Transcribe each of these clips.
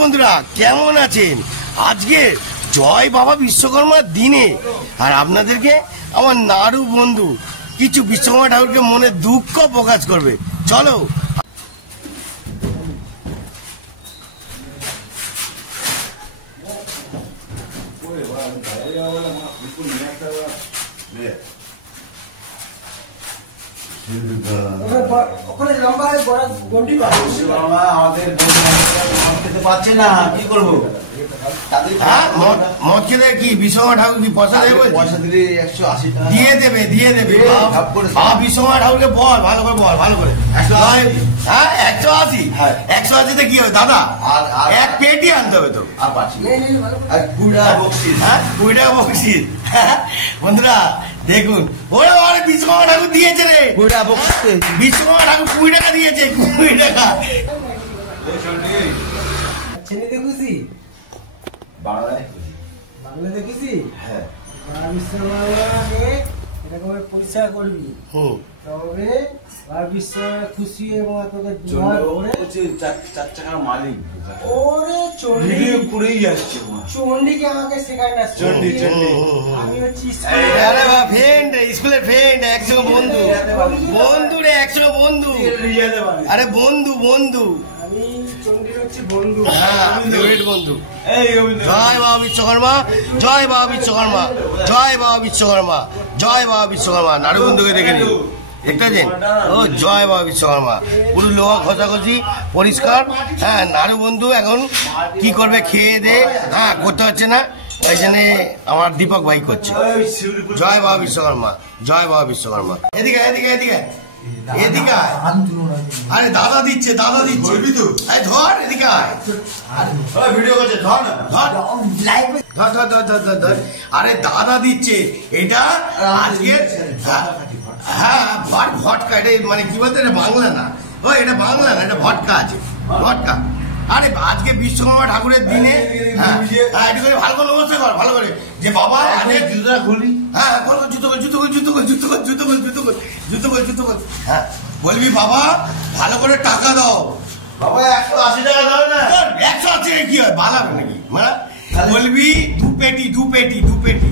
বন্ধুরা কেমন আছেন? আজকে জয় বাবা বিশ্বকর্মার দিনে আর আপনাদেরকে আমার নাড়ু বন্ধু কিছু বিশ্বকর্মা ঠাকুরকে মনে দুঃখ প্রকাশ করবে। চলো মদ খেলে কি বিশ্বকর্মা ঠাকুর কি পয়সা দেবে? পয়সা দিলে 180 টাকা দিয়ে দেবে বিশ্বকর্মা ঠাকুরকে বল, ভালো করে বল, ভালো করে 180। 180তে কি হবে দাদা? এক পেটি আনতে হবে তো। আর 20 টাকা বকশিস। বন্ধুরা দেখুন, ওরে বিশ্বকর্মা ঠাকুর দিয়েছে রে, বিশ্বকর্মা ঠাকুর 20 টাকা দিয়েছে, 20 টাকা। ছেলেতে খুশি, বাংলাতে খুশি। হ্যাঁ, বিশ্বকর্মাকে এরকম পরিষ্কার করবি, তবে বিশ্বকর্মা খুশি এবং তোকে চার টাকার মালিক। ওরে চন্ডী করেই যাচ্ছে, চন্ডীকে আমাকে শেখায় না। চন্ডী আমি হচ্ছি স্কুলের ফ্রেন্ড, একসঙ্গে বন্ধু, বন্ধু রে, একসঙ্গে বন্ধু। আরে বন্ধু বন্ধু, আমি চন্ডীর হচ্ছে বন্ধু, বন্ধু। জয় বাবা বিশ্বকর্মা, জয় বাবা বিশ্বকর্মা, জয় বাবা বিশ্বকর্মা, জয় বাবা বিশ্বকর্মা। নাড়ু বন্ধুকে দেখে নি, দেখতেছেন? ও জয় বাবা বিশ্বকর্মা, পুরো লোহা ঘষাঘষি পরিষ্কার। হ্যাঁ, নাড়ু বন্ধু এখন কি করবে? খেয়ে দে, হ্যাঁ করতে হচ্ছে না, ওই জন্য আমার দীপক ভাই করছে। জয় বাবা বিশ্বকর্মা, জয় বাবা বিশ্বকর্মা। এদিকে এদিকে এদিকে এদিকে, আরে দাদা দিচ্ছে, দাদা দিচ্ছে, ধর এদিকে ভিডিও করছে, ধর না, ধর ধর ধর ধর ধর ধর। আরে দাদা দিচ্ছে এটা আজকে। হ্যাঁ, ভটকা, এটা মানে কি বলতে, এটা বাংলা না, ও এটা বাংলা না, এটা ভটকা আছে, ভটকা। আরে আজকে বিশ্বকর্মা ঠাকুরের দিনে একটু করে ভালো করে নমস্কার কর, ভালো করে, যে বাবা জুতোটা খুলি। হ্যাঁ, জুতো কর, জুতো কর, জুতো কর, জুতো কর, জুতো কর, জুতো কর, জুতো কর, জুতো কর। হ্যাঁ, বলবি বাবা ভালো করে টাকা দাও, বাবা 180 টাকা দাও না। 180 কি হয়, বালাবে নাকি? বলবি দু পেটি, দু পেটি, দু পেটি,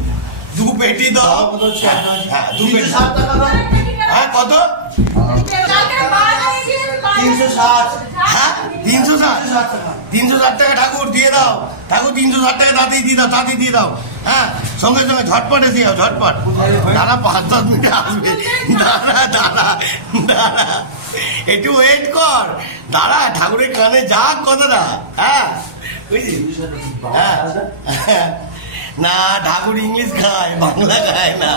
দু পেটি দাও। হ্যাঁ, 2 পেটি 60 টাকা দাও। হ্যাঁ, কত? 360। হ্যাঁ, 360 টাকা ঠাকুর দিয়ে দাও, ঠাকুর 360 টাকা তাতেই দিয়ে দাও, তাতেই দিয়ে দাও। হ্যাঁ, সঙ্গে সঙ্গে ঝটপট এসে যাও, ঝটপট। দাঁড়া, 5-10 মিনিটে আসবে। দাঁড়া দাঁড়া দাঁড়া, একটু ওয়েট কর, দাঁড়া, ঠাকুরের কানে যাক কথাটা। হ্যাঁ বুঝলি? হ্যাঁ, না ঠাকুর ইংলিশ খায়, বাংলা খায় না।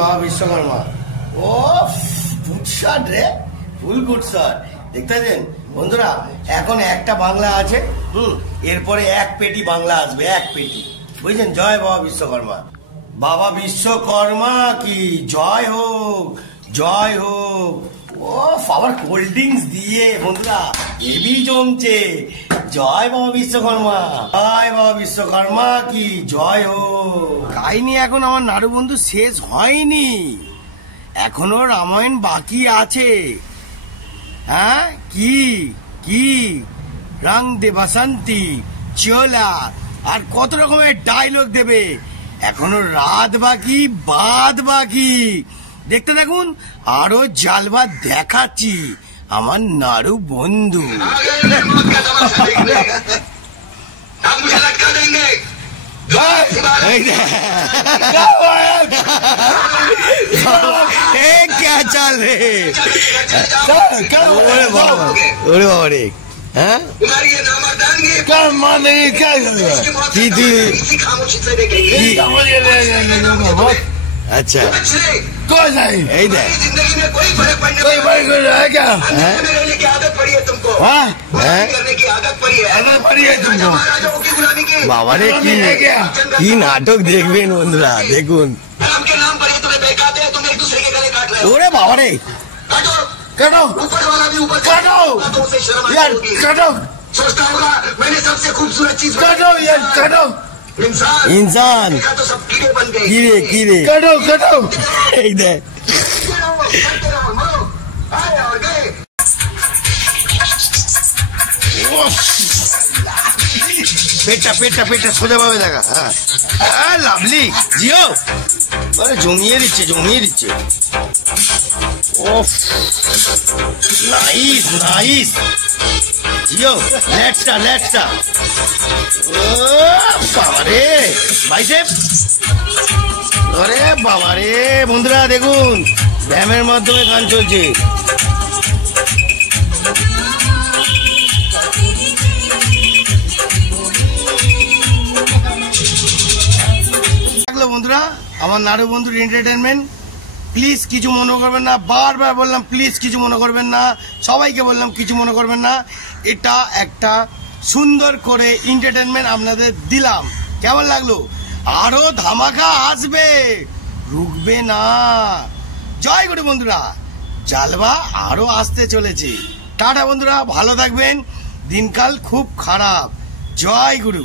বাবা বিশ্বকর্মা, ও গুড শট রে, ফুল গুড শট। দেখতেছেন বন্ধুরা, এখন একটা বাংলা আছে, এরপরে 1 পেটি বাংলা আসবে, 1 পেটি, বুঝছেন? জয় বাবা বিশ্বকর্মা, বাবা বিশ্বকর্মা কি জয় হোক, জয় হোক। ও আবার কোল্ড ড্রিঙ্কস দিয়ে বন্ধুরা হেভি জমছে। জয় বাবা বিশ্বকর্মা, জয় বাবা বিশ্বকর্মা কি জয় হোক। কাহিনী এখন আমার নাড়ু বন্ধু শেষ হয়নি, এখনো রামায়ণ বাকি আছে। হ্যাঁ, কি কি রং দে বাসন্তী, চোলা, আর কত রকমের ডায়লগ দেবে। এখনো রাত বাকি, বাদ বাকি। দেখতে থাকুন, আরো জালবাদ দেখাচ্ছি আমার নাড়ু বন্ধু। चल रे ओरे बाबा रे हाँ क्या माने क्या अच्छा कौन नहीं कोई बड़ी है क्या आदत पड़ी है तुमको बाबा रे की नाटक देखबेन बंधुरा देखुन ओरे बाबा रे कटो कटो यार कटो सोचता होगा मैंने सबसे खूबसूरत चीज कटो यार कटो इंसान तो सब कीड़े बन गए कीड़े कटो कटो इधर পেটটা সোজা ভাবে দেখা হ্যাঁ লাভলি জিও আরে জমিয়ে দিচ্ছে ওফ নাইস জিও লেটসটা ও বাবা রে বাইসেপ আরে বাবা রে বন্ধুরা দেখুন ব্যায়ামের মাধ্যমে গান চলছে বন্ধুরা আমার নাড়ু বন্ধুর এন্টারটেনমেন্ট প্লিজ কিছু মনে করবেন না বারবার বললাম প্লিজ কিছু মনে করবেন না সবাইকে বললাম কিছু মনে করবেন না এটা একটা সুন্দর করে এন্টারটেনমেন্ট আপনাদের দিলাম কেমন লাগলো আরো ধামাকা আসবে রুকবে না জয় গুরু বন্ধুরা জালবা আরো আসতে চলেছে টাটা বন্ধুরা ভালো থাকবেন দিনকাল খুব খারাপ জয় গুরু